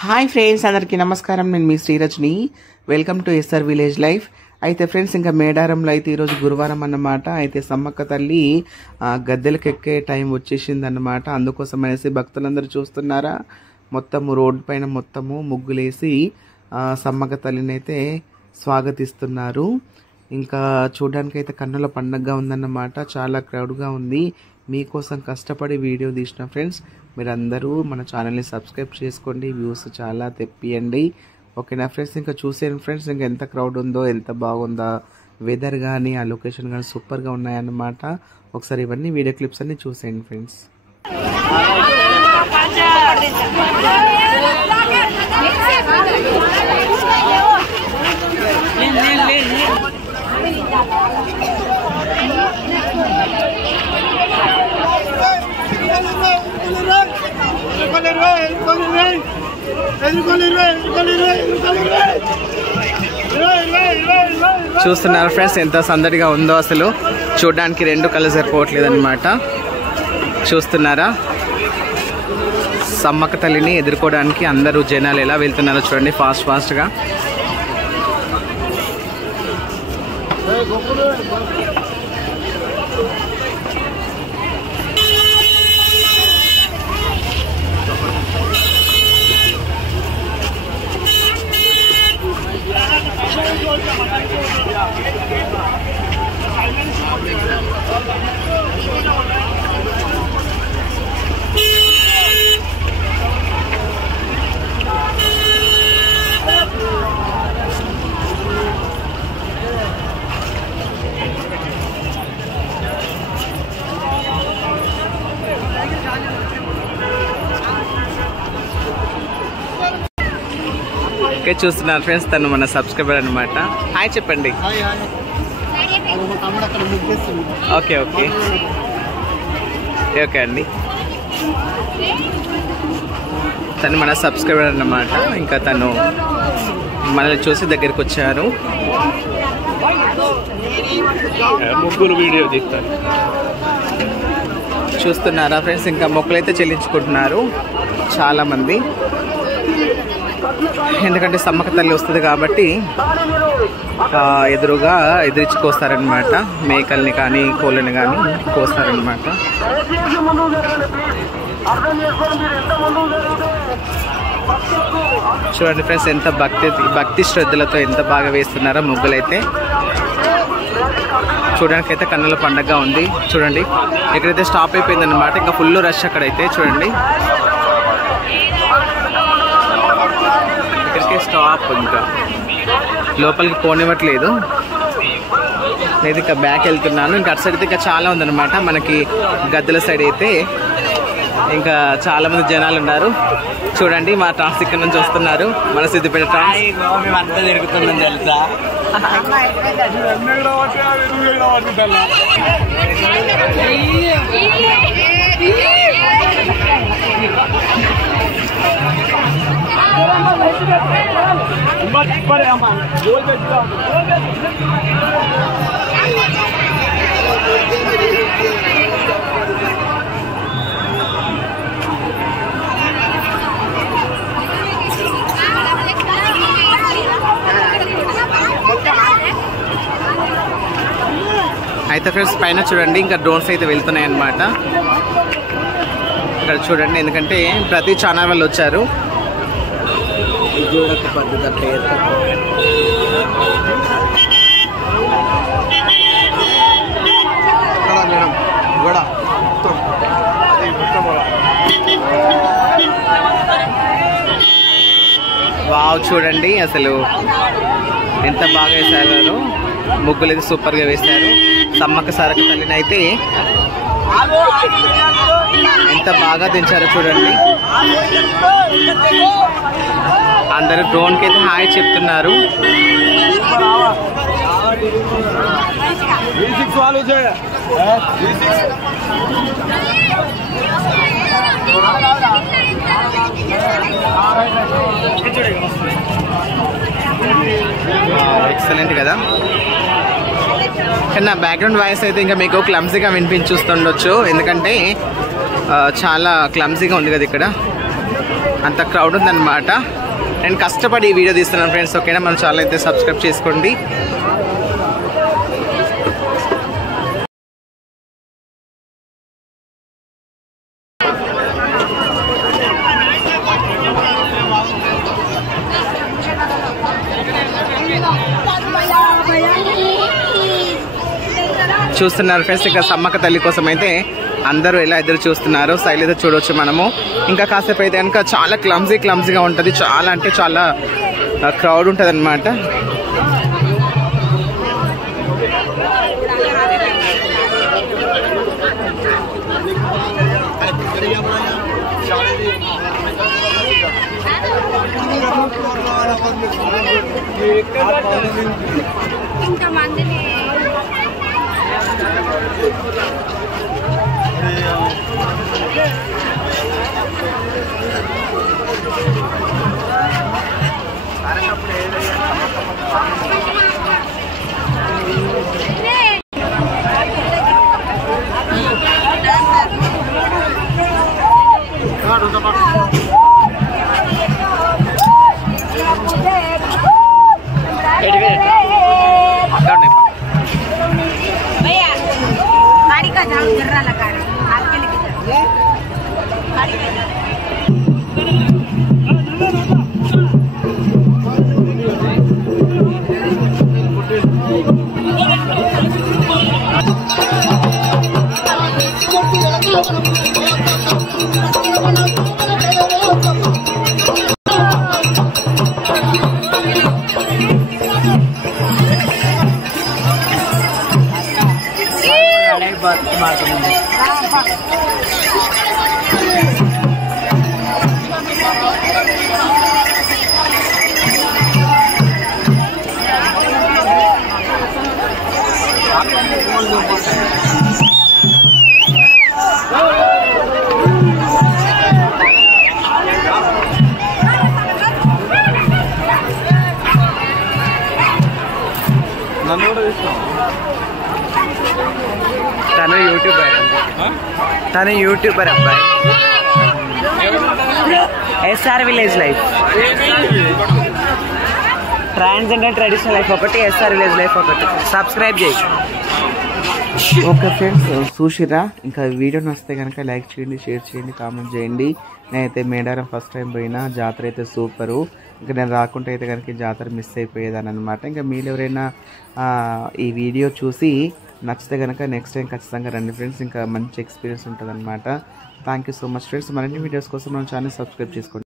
Hi friends, అందరికీ నమస్కారం. నేను మీ Srirajani. Welcome to SR village life. అయితే ఫ్రెండ్స్, ఇంకా మేడారంలో అయితే ఈరోజు గురువారం అన్నమాట. అయితే సమ్మక్క తల్లి గద్దెలకు ఎక్కే టైం వచ్చేసింది అన్నమాట. అందుకోసం అనేసి భక్తులందరూ చూస్తున్నారా, మొత్తము రోడ్డు పైన మొత్తము ముగ్గులేసి సమ్మక్క తల్లిని అయితే స్వాగతిస్తున్నారు. ఇంకా చూడడానికి అయితే కన్నుల పండగగా ఉందన్నమాట. చాలా క్రౌడ్గా ఉంది. మీకోసం కష్టపడి వీడియో తీసిన ఫ్రెండ్స్, మీరందరూ మన ఛానల్ని సబ్స్క్రైబ్ చేసుకోండి. వ్యూస్ చాలా తెప్పియండి, ఓకేనా ఫ్రెండ్స్. ఇంకా చూసేయండి ఫ్రెండ్స్, ఇంకా ఎంత క్రౌడ్ ఉందో, ఎంత బాగుందా వెదర్ కానీ ఆ లొకేషన్ కానీ సూపర్గా ఉన్నాయన్నమాట. ఒకసారి ఇవన్నీ వీడియో క్లిప్స్ అన్ని చూసేయండి ఫ్రెండ్స్. చూస్తున్నారు ఫ్రెండ్స్, ఎంత సందడిగా ఉందో. అసలు చూడడానికి రెండు కళ్ళు సరిపోవట్లేదు అనమాట. చూస్తున్నారా, సమ్మక్క తల్లిని ఎదుర్కోవడానికి అందరూ జనాలు ఎలా వెళ్తున్నారో చూడండి, ఫాస్ట్గా. చూస్తున్నారు ఫ్రెండ్స్, తను మన సబ్స్క్రైబర్ అనమాట. హాయ్ చెప్పండి. ఓకే ఓకే ఓకే అండి. తను మన సబ్స్క్రైబర్ అన్నమాట. ఇంకా తను మనల్ని చూసి దగ్గరికి వచ్చారు. ముగ్గురు వీడియో తీస్తారు. చూస్తున్నారా ఫ్రెండ్స్, ఇంకా మొక్కలైతే చెల్లించుకుంటున్నారు చాలామంది. ఎందుకంటే సమ్మక్క తల్లి వస్తుంది కాబట్టి ఎదురుగా ఎదిరించుకొస్తారనమాట. మేకల్ని కానీ కోళ్ళని కానీ కోస్తారనమాట. చూడండి ఫ్రెండ్స్, ఎంత భక్తి శ్రద్ధలతో ఎంత బాగా వేస్తున్నారో ముగ్గులైతే. చూడడానికి అయితే కన్నుల పండగగా ఉంది. చూడండి, ఎక్కడైతే స్టాప్ అయిపోయిందనమాట. ఇంకా ఫుల్ రష్ అక్కడైతే. చూడండి, స్టాప్. ఇంకా లోపలికి పోనివ్వట్లేదు. నేను ఇంకా బ్యాక్ వెళ్తున్నాను. ఇంకా అటు సైడ్ అయితే ఇంకా చాలా ఉందన్నమాట. మనకి గద్దెల సైడ్ అయితే ఇంకా చాలా మంది జనాలు ఉన్నారు. చూడండి, మా ట్రాన్స్ ఇక్కడ నుంచి వస్తున్నారు. మన సిద్దిపేట ట్రాన్స్ అంతా తిరుగుతున్నాం తెలుసా. అయితే ఫ్రెండ్స్, పైన చూడండి, ఇంకా డ్రోన్స్ అయితే వెళ్తున్నాయి అన్నమాట. ఇక్కడ చూడండి, ఎందుకంటే ప్రతి ఛానల్ వాళ్ళు వచ్చారు. చూడక పద్ధతి అట్లా వావ్, చూడండి అసలు ఎంత బాగా వేశారు. ముగ్గులు అయితే సూపర్గా వేశారు. సమ్మక్క సారక్క తల్లిని అయితే ఎంత బాగా దించారో చూడండి. అందరూ డ్రోన్కి అయితే హాయ్ చెప్తున్నారు. ఎక్సలెంట్ కదా. కానీ నా బ్యాక్గ్రౌండ్ వాయిస్ అయితే ఇంకా మీకు క్లమ్సీగా వినిపించుస్తుండొచ్చు, ఎందుకంటే చాలా క్లమ్సీగా ఉంది కదా ఇక్కడ. అంత క్రౌడ్ ఉందన్నమాట. నేను కష్టపడి ఈ వీడియో తీస్తున్నాను ఫ్రెండ్స్. ఓకేనా, మన ఛానల్ అయితే సబ్స్క్రైబ్ చేసుకోండి. చూస్తున్నారు ఫ్రెండ్స్, ఇంకా సమ్మక్క తల్లి కోసం అయితే అందరూ ఎలా ఎదురు చూస్తున్నారు. సైడ్ అయితే చూడవచ్చు మనము. ఇంకా కాసేపు అయితే కనుక చాలా క్లమ్జీగా ఉంటుంది. చాలా అంటే చాలా క్రౌడ్ ఉంటుంది అనమాట. తను యూట్యూబర్ అబ్బాయి. SR village life, transgender traditional life ఒకటి, ఎస్ఆర్ విలేజ్ లైఫ్ ఒకటి. సబ్స్క్రైబ్ చేయి. ఓకే ఫ్రెండ్స్, చూసిరా. ఇంకా వీడియో నచ్చితే కనుక లైక్ చేయండి, షేర్ చేయండి, కామెంట్ చేయండి. నేనైతే మేడారం ఫస్ట్ టైం పోయినా. జాతర అయితే సూపరు. ఇంకా నేను రాకుంటే అయితే కనుక జాతర మిస్ అయిపోయేదాన్ని అనమాట. ఇంకా మీరు ఎవరైనా ఈ వీడియో చూసి నచ్చితే కనుక నెక్స్ట్ టైం ఖచ్చితంగా రండి ఫ్రెండ్స్. ఇంకా మంచి ఎక్స్పీరియన్స్ ఉంటుంది అనమాట. Thank you so much friends. మరిన్ని వీడియోస్ కోసం మన ఛానల్ సబ్స్క్రైబ్ చేసుకోండి.